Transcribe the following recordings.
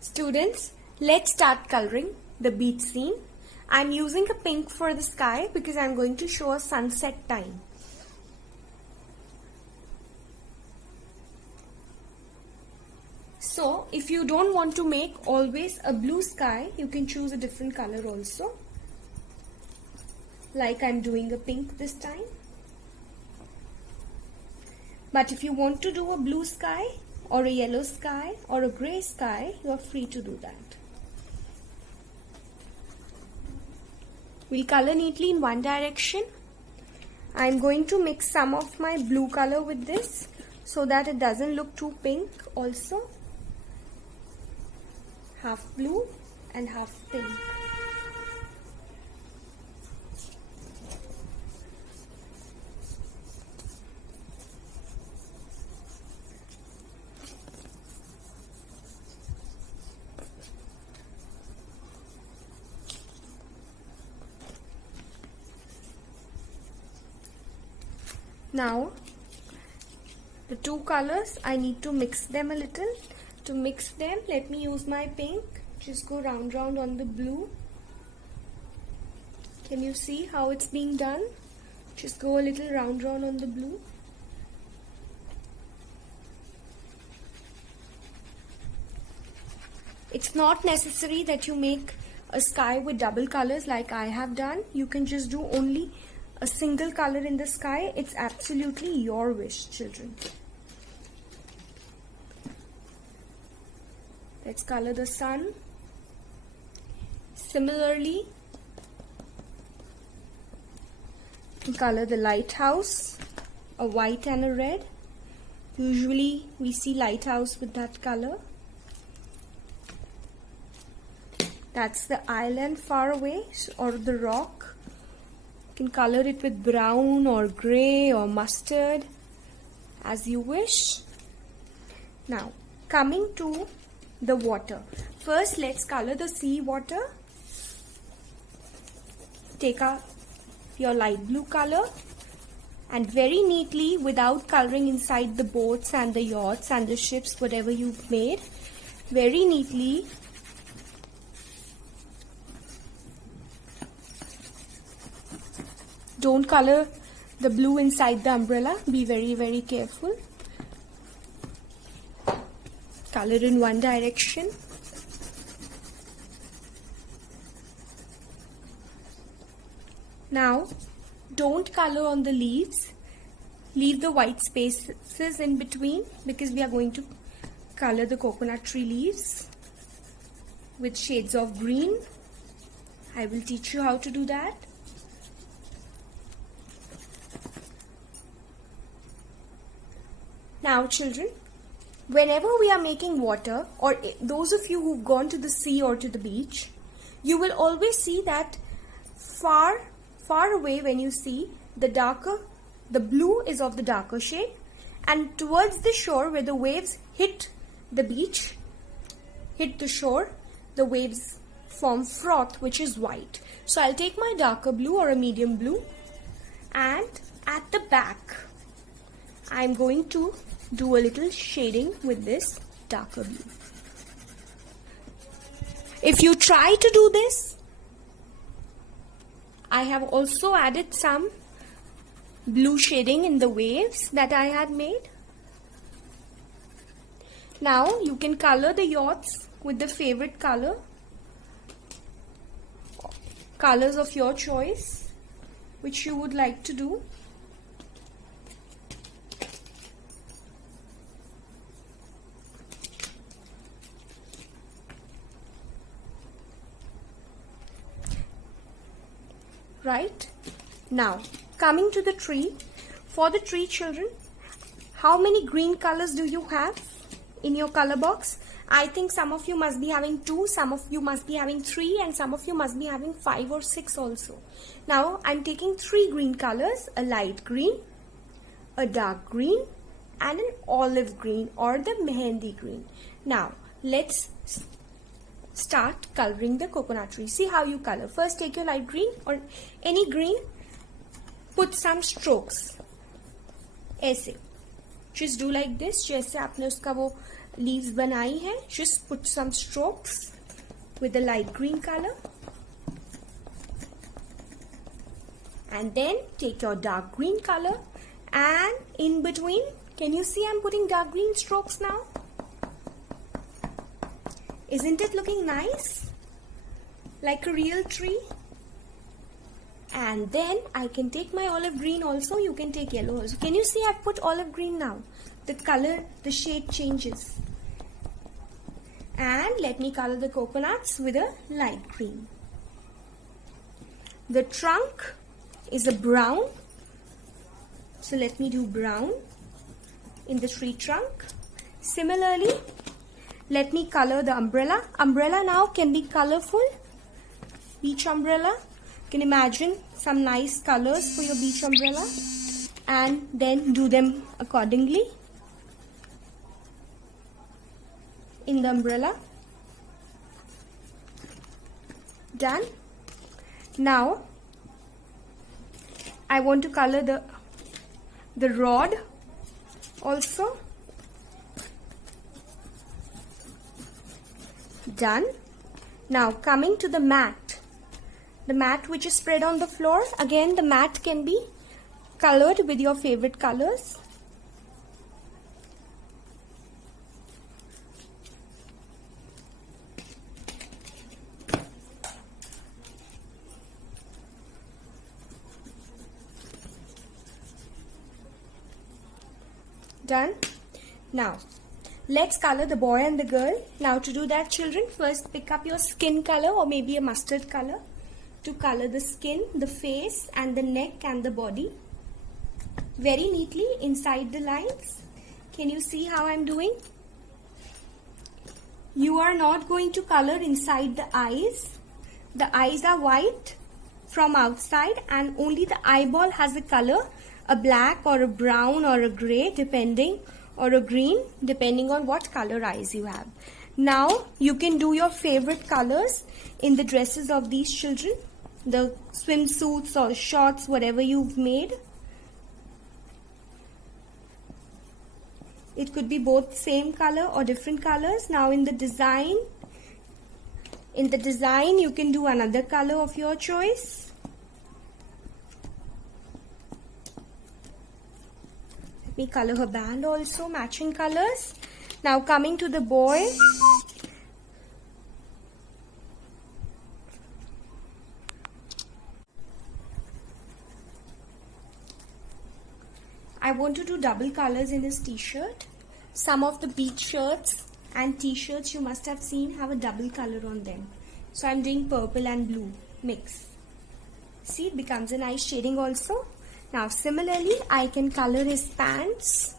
Students, let's start coloring the beach scene. I'm using a pink for the sky because I'm going to show a sunset time. So, if you don't want to make always a blue sky, you can choose a different color also. Like I'm doing a pink this time. But if you want to do a blue sky or a yellow sky or a grey sky, you are free to do that. We'll color neatly in one direction. I'm going to mix some of my blue color with this so that it doesn't look too pink also. Half blue and half pink. Now, the two colors, I need to mix them a little. To mix them, let me use my pink. Just go round on the blue. Can you see how it's being done? Just go a little round on the blue. It's not necessary that you make a sky with double colors like I have done. You can just do only a single color in the sky. It's absolutely your wish, children. Let's color the sun. Similarly, color the lighthouse, a white and a red. Usually we see lighthouse with that color. That's the island far away, or the rock. You can color it with brown or grey or mustard as you wish. Now, coming to the water. First, let's color the sea water. Take out your light blue color and very neatly, without coloring inside the boats and the yachts and the ships, whatever you've made, very neatly don't color the blue inside the umbrella. Be very careful. Color in one direction. Now, don't color on the leaves. Leave the white spaces in between because we are going to color the coconut tree leaves with shades of green. I will teach you how to do that. Now, children, whenever we are making water, or those of you who've gone to the sea or to the beach, you will always see that far away, when you see the blue is of the darker shade, and towards the shore where the waves hit the beach, hit the shore, the waves form froth, which is white. So I'll take my darker blue or a medium blue, and at the back I'm going to do a little shading with this darker blue. If you try to do this, I have also added some blue shading in the waves that I had made. Now you can color the yachts with the favorite color, colors of your choice, which you would like to do. Right? Now, coming to the tree. For the tree, children, how many green colors do you have in your color box? I think some of you must be having 2, some of you must be having 3, and some of you must be having 5 or 6 also. Now, I'm taking 3 green colors, a light green, a dark green, and an olive green or the mehendi green. Now, let's start coloring the coconut tree. See how you color. First, take your light green or any green, put some strokes. ऐसे just do like this, जैसे आपने उसका वो leaves बनाई है. Just put some strokes with the light green color. And then take your dark green color, and in between, can you see I'm putting dark green strokes now? Isn't it looking nice? Like a real tree? And then I can take my olive green also. You can take yellow also. Can you see I've put olive green now? The color, the shade changes. And let me color the coconuts with a light green. The trunk is a brown. So let me do brown in the tree trunk. Similarly, let me color the umbrella. Umbrella now can be colorful. Beach umbrella. You can imagine some nice colors for your beach umbrella, and then do them accordingly in the umbrella. Done. Now I want to color the rod also. Done. Now coming to the mat. The mat which is spread on the floor. Again, the mat can be colored with your favorite colors. Done. Now let's color the boy and the girl. Now to do that, children, first pick up your skin color or maybe a mustard color to color the skin, the face and the neck and the body very neatly inside the lines. Can you see how I'm doing? You are not going to color inside the eyes. The eyes are white from outside and only the eyeball has a color, a black or a brown or a gray depending, or a green depending on what color eyes you have. Now you can do your favorite colors in the dresses of these children, the swimsuits or shorts, whatever you've made. It could be both same color or different colors. Now in the design you can do another color of your choice. Let me color her band also, matching colors. Now coming to the boy. I want to do double colors in his t-shirt. Some of the beach shirts and t-shirts you must have seen have a double color on them. So I'm doing purple and blue mix. See, it becomes a nice shading also. Now similarly, I can color his pants.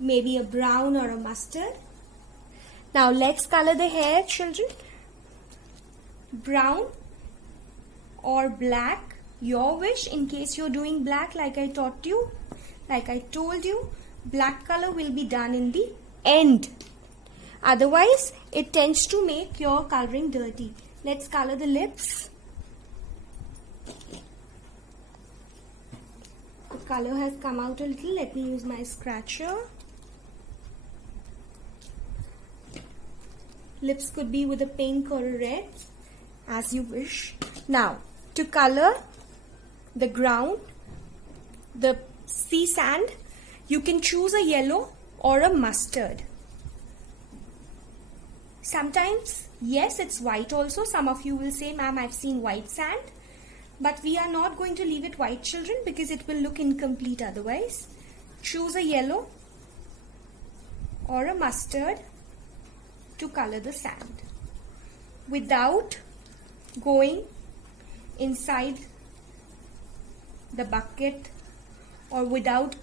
Maybe a brown or a mustard. Now let's color the hair, children. Brown or black. Your wish. In case you're doing black, like I taught you, like I told you, black color will be done in the end. Otherwise, it tends to make your coloring dirty. Let's color the lips. The color has come out a little. Let me use my scratcher. Lips could be with a pink or a red, as you wish. Now, to color the ground, the sea sand, you can choose a yellow or a mustard. Sometimes, yes, it's white also. Some of you will say, ma'am, I've seen white sand. But we are not going to leave it white, children, because it will look incomplete otherwise. Choose a yellow or a mustard to color the sand without going inside the bucket or without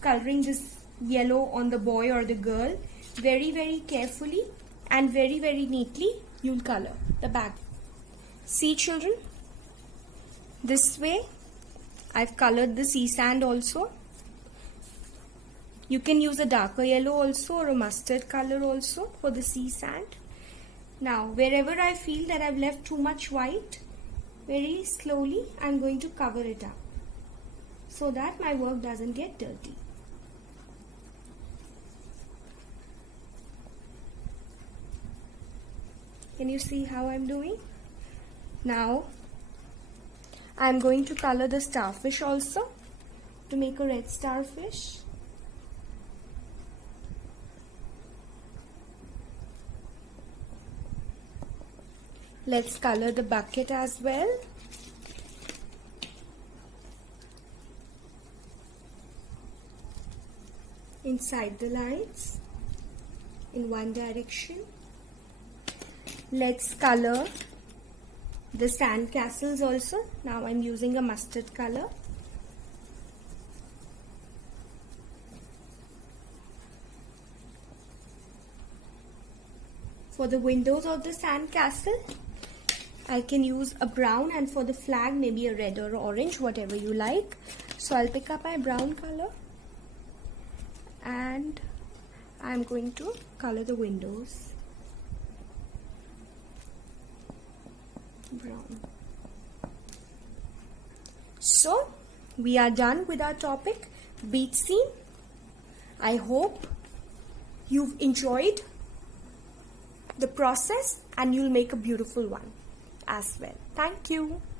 coloring this yellow on the boy or the girl. Very, very carefully and very, very neatly you'll color the bag. See, children, this way I've colored the sea sand also. You can use a darker yellow also or a mustard color also for the sea sand. Now wherever I feel that I've left too much white, very slowly I'm going to cover it up. so that my work doesn't get dirty. Can you see how I'm doing? Now I'm going to color the starfish also to make a red starfish. Let's color the bucket as well. Inside the lines in one direction. Let's color the sandcastles also. Now I'm using a mustard color. For the windows of the sandcastle, I can use a brown, and for the flag maybe a red or orange, whatever you like. So I'll pick up my brown color and I'm going to color the windows brown. So we are done with our topic, beach scene. I hope you've enjoyed the process and you'll make a beautiful one as well. Thank you.